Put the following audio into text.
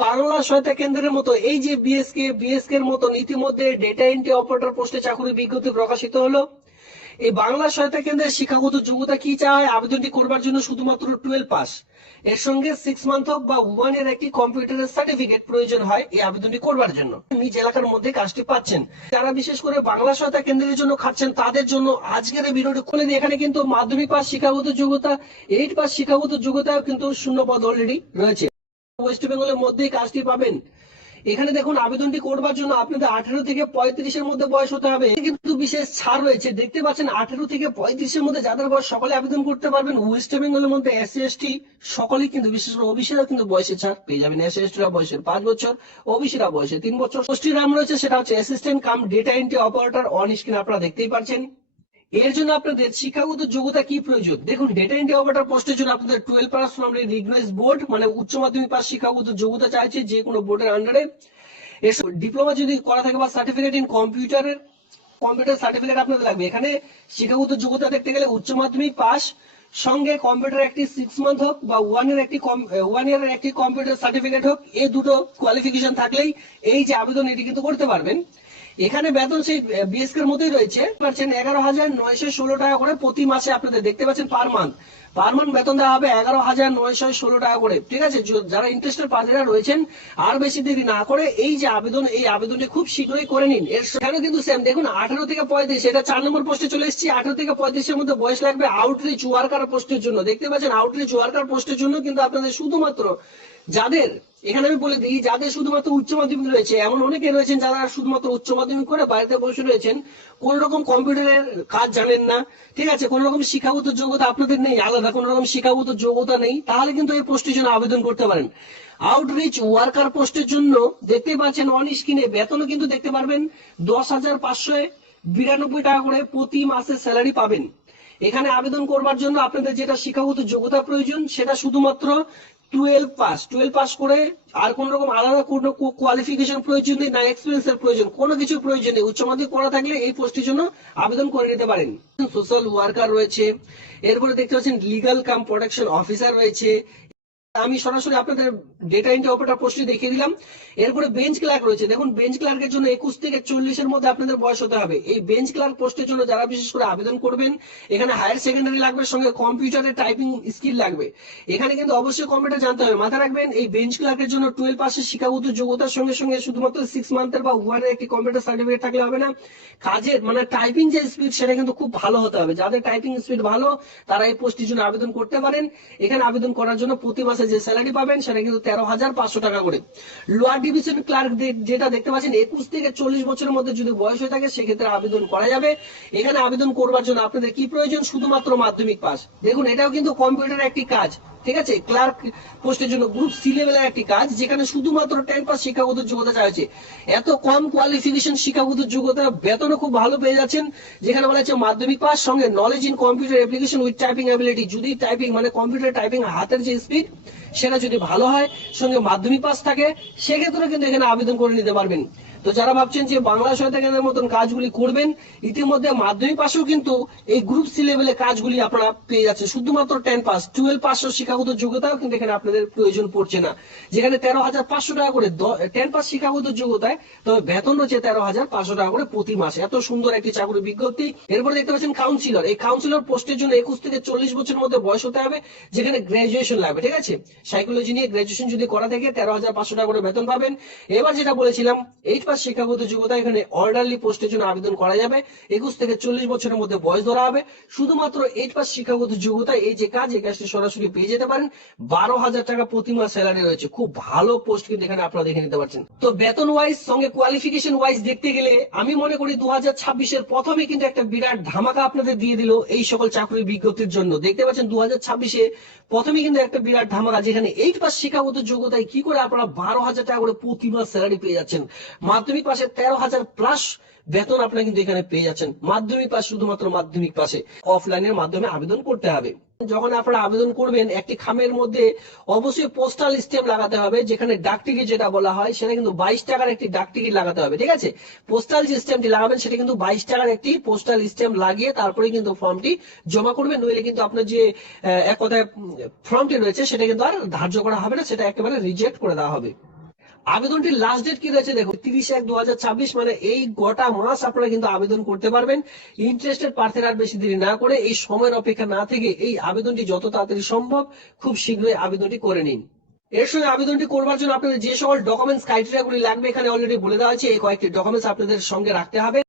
বাংলা সহায়তা কেন্দ্রের মতো এই যে বিএসকে এর মতন ইতিমধ্যে ডেটা এন্ট্রি অপারেটর পোস্টে চাকরির বিজ্ঞপ্তি প্রকাশিত হলো। এই বাংলা সহায়তা কেন্দ্রের শিক্ষাগত যোগ্যতা কি চায়? আবেদনটি করবার জন্য শুধুমাত্র 12 পাস, এর সঙ্গে 6 মান্থ হোক বা 1 এর একটি কম্পিউটারের সার্টিফিকেট প্রয়োজন হয় এই আবেদনটি করবার জন্য। নিজ এলাকার মধ্যে কাজটি পাচ্ছেন। যারা বিশেষ করে বাংলা সহায়তা কেন্দ্রের জন্য খাচ্ছেন তাদের জন্য আজকের এই ভিডিওটি খুলে দিয়ে এখানে কিন্তু মাধ্যমিক পাস শিক্ষাগত যোগ্যতা, 8 পাস শিক্ষাগত যোগ্যতাও কিন্তু শূন্য পদ অলরেডি রয়েছে। ওয়েস্ট বেঙ্গলের মধ্যেই কাজটি পাবেন। এখানে দেখুন আবেদনটি করবার জন্য আপনাদের 18 থেকে 35-এর মধ্যে বয়স হতে হবে, কিন্তু বিশেষ ছাড় রয়েছে। দেখতে পাচ্ছেন 18 থেকে 35-এর মধ্যে যাদের বয়স সকলে আবেদন করতে পারবেন। ওয়েস্ট বেঙ্গলের মধ্যে এসসি এসটি সকলেই কিন্তু, বিশেষ করে ওবিসিরা কিন্তু বয়সের ছাড় পেয়ে যাবেন। এসসি এসটিরা বয়সের 5 বছর, ওবিসিরা বয়সে 3 বছর। পোস্টের নাম রয়েছে সেটা হচ্ছে assistant cum data entry operator. On screen আপনারা দেখতেই পাচ্ছেন। এর জন্য আপনাদের শিক্ষাগত যোগ্যতা কি প্রয়োজন? দেখুন, ডেটা এন্ট্রি অপারেটর পোস্টের জন্য আপনাদের 12 পাস ফ্রম রিকগনাইজড বোর্ড, মানে উচ্চ মাধ্যমিক পাস শিক্ষাগত যোগ্যতা চাইছে যে কোনো বোর্ডের আন্ডারে। এসব ডিপ্লোমা যদি করা থাকে বা সার্টিফিকেট ইন কম্পিউটার সার্টিফিকেট আপনাদের লাগবে। এখানে শিক্ষাগত যোগ্যতা দেখতে গেলে উচ্চ মাধ্যমিক পাস সঙ্গে কম্পিউটার একটি 6 মান্থ হোক বা 1 ইয়ারের একটি কম্পিউটার সার্টিফিকেট হোক, এই দুটো কোয়ালিফিকেশন থাকলেই এই যে আবেদন এটি কিন্তু করতে পারবেন। এখানে বেতন সেই বিএসকে এর মধ্যেই রয়েছে। পাচ্ছেন 11,916 টাকা করে প্রতি মাসে। আপনাদের দেখতে পাচ্ছেন পার মান্থ বেতন দেওয়া হবে 11,916 টাকা করে। ঠিক আছে, যারা ইন্টারেস্টেড প্রার্থীরা রয়েছেন আর বেশি দেরি না করে এই যে এই আবেদনটি খুব শীঘ্রই করে নিন। এর সেখানে কিন্তু সেম দেখুন 18 থেকে 35, এটা 4 নম্বর পোস্টে চলে এসেছি। 18 থেকে 35-এর মধ্যে বয়স লাগবে আউটরিচ ওয়ার্কার পোস্টের জন্য। দেখতে পাচ্ছেন আউটরিচ ওয়ার্কার পোস্টের জন্য কিন্তু আপনাদের শুধুমাত্র যাদের, এখানে আমি বলে দিই, যাদের শুধুমাত্র উচ্চ মাধ্যমিক রয়েছে, এমন অনেকে রয়েছেন যারা শুধুমাত্র উচ্চ মাধ্যমিক করে বাড়িতে বসে রয়েছেন, কোন রকম কম্পিউটারের কাজ জানেন না, ঠিক আছে, কোন রকম শিক্ষাগত যোগ্যতা আপনাদের নেই, আলাদা কোন রকম শিক্ষাগত যোগ্যতা নেই, তাহলে কিন্তু এই পোস্টের জন্য আবেদন করতে পারেন। আউটরিচ ওয়ার্কার পোস্টের জন্য দেখতে পাচ্ছেন অন স্ক্রিনে বেতনও কিন্তু দেখতে পারবেন 10,592 টাকা করে প্রতি মাসে স্যালারি পাবেন। এখানে আবেদন করবার জন্য আপনাদের যেটা শিক্ষাগত যোগ্যতা প্রয়োজন সেটা শুধুমাত্র 12 পাস করে, আর কোন রকম আলাদা কোনো কোয়ালিফিকেশন প্রয়োজন নেই, না এক্সপিরিয়েন্সের প্রয়োজন, কোনো কিছু প্রয়োজন নেই। উচ্চ মাধ্যমিক পড়া থাকলে এই পোস্টের জন্য আবেদন করে নিতে পারেন। সোশ্যাল ওয়ার্কার রয়েছে, এরপরে দেখতে পাচ্ছেন লিগাল কাম প্রোটেকশন অফিসার রয়েছে। আমি সরাসরি আপনাদের ডেটা এন্ট্রি অপারেটর পোস্টে দেখিয়ে দিলাম। এরপরে বেঞ্চ ক্লার্ক রয়েছে। দেখুন, বেঞ্চ ক্লার্কের জন্য 21 থেকে 40-এর মধ্যে আপনাদের বয়স হতে হবে। এই বেঞ্চ ক্লার্ক পোস্টের জন্য যারা বিশেষ করে আবেদন করবেন, এখানে হায়ার সেকেন্ডারি লাগবে, সঙ্গে কম্পিউটারে টাইপিং স্কিল লাগবে। এখানে কিন্তু অবশ্যই কম্পিউটার জানতে হবে। মাথায় রাখবেন, এই বেঞ্চ ক্লার্কের জন্য 12 পাসের শিক্ষাগত যোগ্যতার সঙ্গে সঙ্গে শুধুমাত্র 6 মান্থের বা 1 এর একটি কম্পিউটার সার্টিফিকেট থাকলে হবে না। কাজের মানে টাইপিং যে স্পিড সেটা কিন্তু খুব ভালো হতে হবে। যাদের টাইপিং স্পিড ভালো তারা এই পোস্টের জন্য আবেদন করতে পারেন। এখানে আবেদন করার জন্য প্রতি মাসে যে স্যালারি পাবেন সেটা কিন্তু 13,500 টাকা করে। লোয়ার ডিভিশন ক্লার্ক যেটা দেখতে পাচ্ছেন 21 থেকে 40 বছরের মধ্যে যদি বয়স হয়ে থাকে সেক্ষেত্রে আবেদন করা যাবে। এখানে আবেদন করবার জন্য আপনাদের কি প্রয়োজন? শুধুমাত্র মাধ্যমিক পাস। দেখুন, এটাও কিন্তু কম্পিউটার একটি কাজ, ঠিক আছে, ক্লার্ক পোস্টের জন্য গ্রুপ সি লেভেলের একটি কাজ, যেখানে শুধুমাত্র 10 পাস শিক্ষাগত যোগ্যতা চাওয়া হয়েছে। এত কম কোয়ালিফিকেশন শিক্ষাগত যোগ্যতা, বেতনও খুব ভালো পেয়ে যাচ্ছেন। যেখানে বলা হচ্ছে মাধ্যমিক পাস সঙ্গে knowledge in computer application with typing ability. যদি টাইপিং মানে কম্পিউটার টাইপিং হাতের যে স্পিড সেটা যদি ভালো হয়, সঙ্গে মাধ্যমিক পাস থাকে, সেক্ষেত্রে কিন্তু এখানে আবেদন করে নিতে পারবেন। তো যারা ভাবছেন যে বাংলা সহায়তা কেন্দ্রের মতন কাজগুলি করবেন, ইতিমধ্যে মাধ্যমিক পাশেও কিন্তু এই গ্রুপ সি লেভেলে কাজগুলি আপনারা পেয়ে যাচ্ছেন। শুধুমাত্র 10 পাস, 12 পাস শিক্ষাগত যোগ্যতাও কিন্তু এখানে আপনাদের প্রয়োজন পড়ছে না। যেখানে 13,500 টাকা করে 10 পাস শিক্ষাগত যোগ্যতায়, তবে বেতন রয়েছে 13,500 টাকা করে প্রতি মাসে। এত সুন্দর একটি চাকরি বিজ্ঞপ্তি। এরপরে দেখতে পাচ্ছেন কাউন্সিলর। এই কাউন্সিলর পোস্টের জন্য 21 থেকে 40 বছরের মধ্যে বয়স হতে হবে, যেখানে গ্রাজুয়েশন লাগবে। ঠিক আছে, সাইকোলজি নিয়ে গ্রাজুয়েশন যদি করা থাকে 13,500 টাকা করে বেতন পাবেন। এবার যেটা বলেছিলাম 8 পাস শিক্ষাগত যোগ্যতা, এখানে অর্ডারলি পোস্টের জন্য আবেদন করা যাবে। 21 থেকে 40 বছরের মধ্যে বয়স ধরা হবে। শুধুমাত্র 8 পাস শিক্ষাগত যোগ্যতা, এই যে কাজ, এই কাজটি সরাসরি পেয়ে যেতে পারেন। 12,000 টাকা প্রতি মাস স্যালারি রয়েছে। খুব ভালো পোস্ট কিন্তু এখানে আপনারা দেখে নিতে পারছেন। তো বেতন ওয়াইজ সঙ্গে কোয়ালিফিকেশন ওয়াইজ দেখতে গেলে আমি মনে করি 2026-এর প্রথমে কিন্তু একটা বিরাট ধামাকা আপনাদের দিয়ে দিল এই সকল চাকরির বিজ্ঞপ্তির জন্য। দেখতে পাচ্ছেন 2026-এ প্রথমে কিন্তু একটা বিরাট ধামাকা, যেখানে 8 পাস শিক্ষাগত যোগ্যতায় কি করে আপনারা 12,000 টাকা করে প্রতি মাস স্যালারি পেয়ে যাচ্ছেন। মাধ্যমিক পাশে 13,000 প্লাস বেতন আপনারা কিন্তু এখানে পেয়ে যাচ্ছেন। মাধ্যমিক পাস, শুধুমাত্র মাধ্যমিক পাশে অফলাইনের মাধ্যমে আবেদন করতে হবে। যখন আপনারা আবেদন করবেন, একটি খামের মধ্যে অবশ্যই পোস্টাল স্ট্যাম্প লাগাতে হবে। যেখানে ডাক টিকিট যেটা বলা হয় সেটা কিন্তু 22 টাকার একটি ডাক টিকিট লাগাতে হবে। ঠিক আছে, পোস্টাল যে স্ট্যাম্পটি লাগাবেন সেটা কিন্তু 22 টাকার একটি পোস্টাল স্ট্যাম্প লাগিয়ে তারপরে কিন্তু ফর্মটি জমা করবেন। নইলে কিন্তু আপনার যে এক কথায় ফর্মটি রয়েছে সেটা কিন্তু আর ধার্য করা হবে না, সেটা একেবারে রিজেক্ট করে দেওয়া হবে। আবেদনটির লাস্ট ডেট কি রয়েছে দেখো 30/1/2026, মানে এই গোটা মাস আপনারা কিন্তু আবেদন করতে পারবেন। ইন্টারেস্টেড প্রার্থীরা আর বেশি দেরি না করে এই সময়ের অপেক্ষা না থেকে এই আবেদনটি যত তাড়াতাড়ি সম্ভব খুব শীঘ্রই আবেদনটি করে নিন। এর সঙ্গে আবেদনটি করবার জন্য আপনাদের যে সকল ডকুমেন্টস ক্রাইটেরিয়া গুলি লাগবে এখানে অলরেডি বলে দেওয়া আছে। এই কয়েকটি ডকুমেন্টস আপনাদের সঙ্গে রাখতে হবে।